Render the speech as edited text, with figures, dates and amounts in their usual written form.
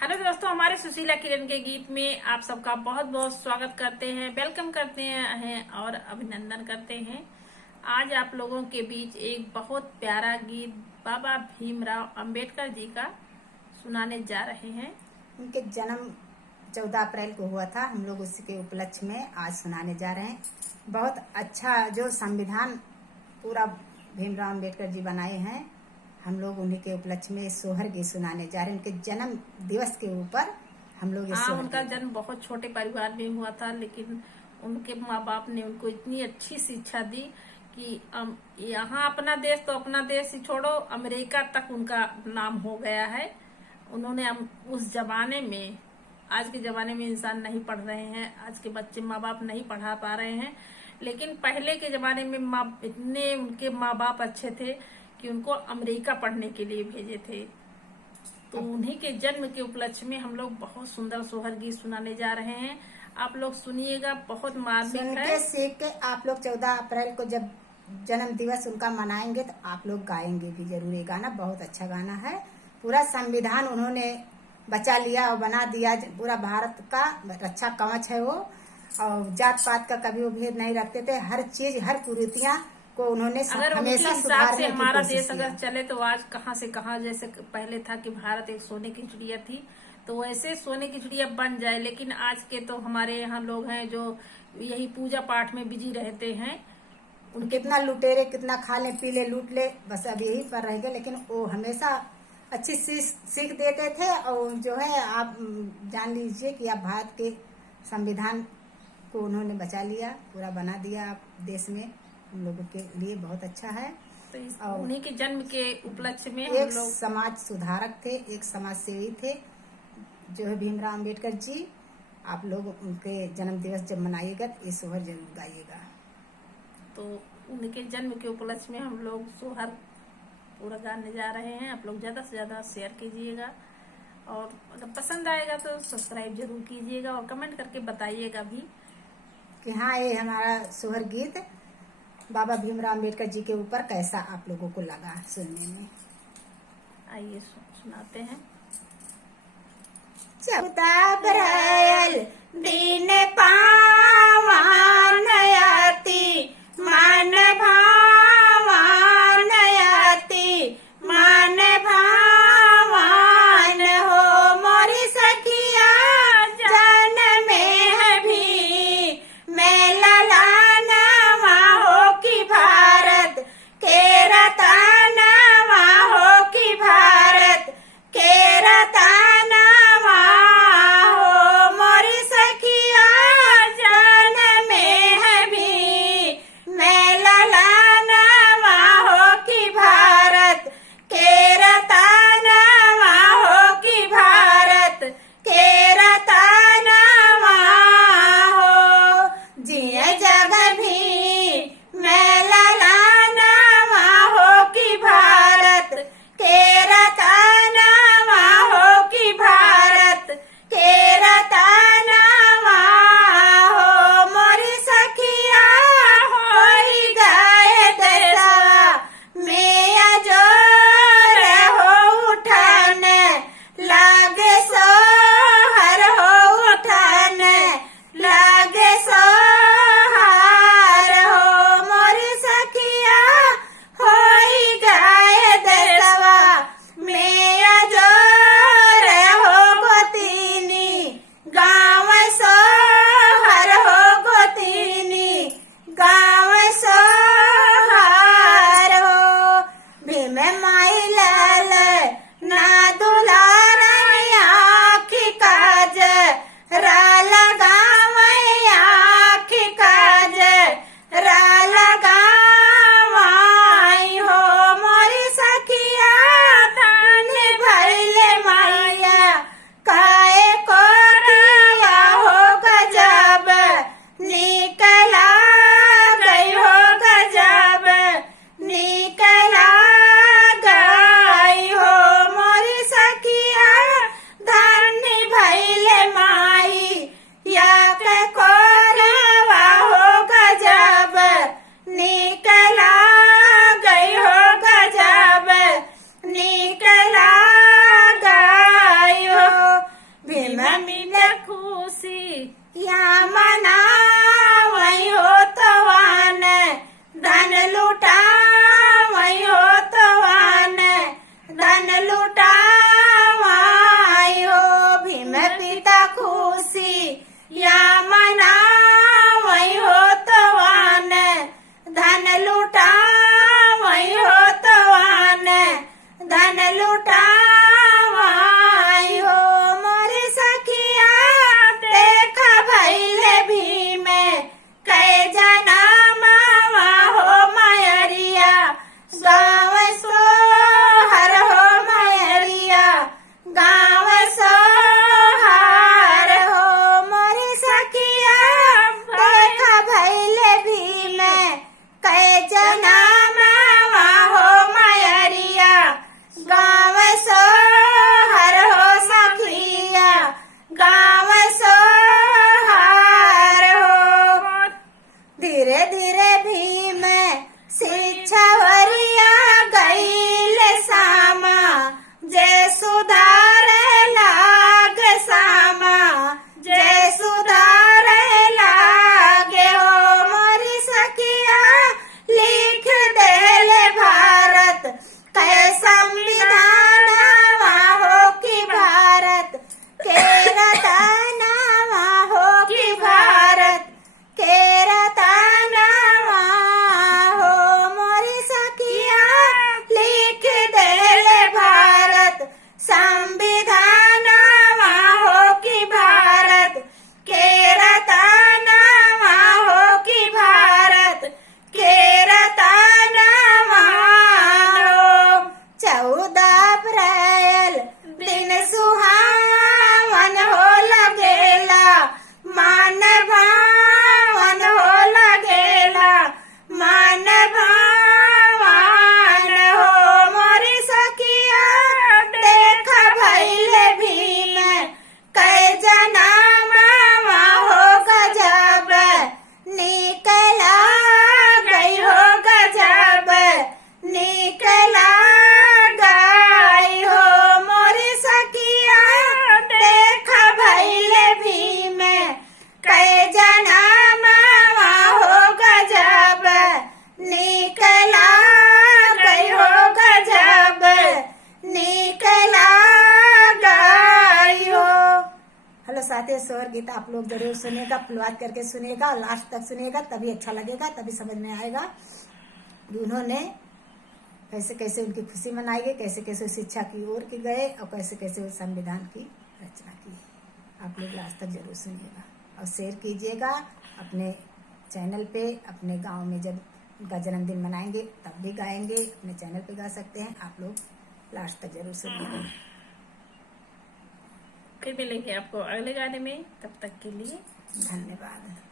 Hello दोस्तों, हमारे सुशीला किरण के गीत में आप सबका बहुत बहुत स्वागत करते हैं, वेलकम करते हैं और अभिनंदन करते हैं। आज आप लोगों के बीच एक बहुत प्यारा गीत बाबा भीमराव अंबेडकर जी का सुनाने जा रहे हैं। उनके जन्म 14 अप्रैल को हुआ था। हम लोग उसी के उपलक्ष्य में आज सुनाने जा रहे हैं। बहुत अच्छा जो संविधान पूरा भीमराव अंबेडकर जी बनाए हैं, हम लोग उन्हीं के उपलक्ष्य में सोहर गीत सुनाने जा रहे हैं। उनके जन्म दिवस के ऊपर हम लोग उनका जन्म बहुत छोटे परिवार में हुआ था, लेकिन उनके माँ बाप ने उनको इतनी अच्छी शिक्षा दी कि यहाँ अपना देश तो अपना देश ही छोड़ो, अमेरिका तक उनका नाम हो गया है। उन्होंने उस जमाने में, आज के जमाने में इंसान नहीं पढ़ रहे हैं, आज के बच्चे माँ बाप नहीं पढ़ा पा रहे हैं, लेकिन पहले के जमाने में इतने उनके माँ बाप अच्छे थे कि उनको अमेरिका पढ़ने के लिए भेजे थे। तो उन्हीं के जन्म के उपलक्ष्य में हम लोग बहुत सुंदर सोहर गीत सुनाने जा रहे हैं। आप लोग सुनिएगा, बहुत मार्मिक है। सीख के आप लोग 14 अप्रैल को जब जन्म दिवस उनका मनाएंगे तो आप लोग गाएंगे भी जरूर। ये गाना बहुत अच्छा गाना है। पूरा संविधान उन्होंने बचा लिया और बना दिया। पूरा भारत का रक्षा कवच है वो। और जात पात का कभी वो भेद नहीं रखते थे। हर चीज, हर कुरीतियां को उन्होंने हमेशा हिसाब से हमारा देश अगर चले तो आज कहाँ से कहाँ, जैसे पहले था कि भारत एक सोने की चिड़िया थी, तो वैसे सोने की चिड़िया बन जाए। लेकिन आज के तो हमारे यहाँ लोग हैं जो यही पूजा पाठ में बिजी रहते हैं। कितना लुटेरे, कितना खा ले पी ले लूट ले, बस अब यही पर रह गए। लेकिन वो हमेशा अच्छी सीख देते थे। और जो है, आप जान लीजिए कि आप भारत के संविधान को उन्होंने बचा लिया, पूरा बना दिया आप देश में। हम लोगों के लिए बहुत अच्छा है। तो उन्हीं के जन्म के उपलक्ष्य में एक समाज सुधारक थे, एक समाज सेवी थे जो है भीमराव अंबेडकर जी। आप लोग उनके जन्म दिवस जब मनाइएगा तो ये सोहर जरूर गाइएगा। तो उनके जन्म के उपलक्ष्य में हम लोग सोहर पूरा गाने जा रहे हैं। आप लोग ज्यादा से ज्यादा शेयर कीजिएगा और अगर पसंद आएगा तो सब्सक्राइब जरूर कीजिएगा और कमेंट करके बताइएगा भी कि हाँ, ये हमारा सोहर गीत बाबा भीमराव अंबेडकर जी के ऊपर कैसा आप लोगों को लगा सुनने में। आइए सुनाते हैं। 14 अप्रैल दिन पावन अति मन भावन अति मन भावन हो। मोरी सखिया जन में है भी मैं ललानवा हो कि भारत के रतनवा हो कि भारत के रतनवा हो। मोरी सखिया या मना वही हो तो वान धन लुटा वही हो तो वान धन लुटा वही हो भीम पिता खुशी या मना वही हो तो वान धन लुटा वही हो तो वान धन लुटा वही हो मोरी सखिया देखा भैले भीम कै जना मावा हो मयरिया गाँव सो हर हो मयरिया गाँव सो हर हो मोरी सखिया देखा भैले भीम कै जना मावा हो मयरिया गाँव सो हर हो सखिया गाँव सो हर हो धीरे धीरे भीम शिक्षावरिया गईल सामा जय सुधार लाग सामा जय सुधार लागे हो मोरी सखिया लिख देले भारत कै संविधान हो कि भारत के रतनवा हो कि भारत के रतनवा हो मोरी सखिया लिख देले भारत संविधान हो कि भारत के रतनवा हो कि भारत के रतनवा हो 14 अप्रैल दिन सुहावन हो लगेला मान भावन हो लगेला मान भावन हो मोरी सखिया देखा भैले भीम कै जना मावा हो गजब निकला गई हो गजब निकला गई हो मोरी सखिया देखा भैले भीम कै जना मावा हो गजब निकला गई हो गजब निकला गई हो। हेलो साथियों, स्वर गीत आप लोग जरूर सुनेगा, प्लवाद करके सुनेगा और लास्ट तक सुनेगा, तभी अच्छा लगेगा, तभी समझ में आएगा कि उन्होंने कैसे कैसे उनकी खुशी मनाई गई, कैसे कैसे शिक्षा की ओर की गए और कैसे कैसे उस संविधान की रचना की। आप लोग लास्ट तक जरूर सुनिएगा और शेयर कीजिएगा अपने चैनल पे। अपने गांव में जब उनका जन्मदिन मनाएंगे तब भी गाएंगे, अपने चैनल पे गा सकते हैं। आप लोग लास्ट तक जरूर सुनिएगा। फिर मिलेंगे आपको अगले गाने में, तब तक के लिए धन्यवाद।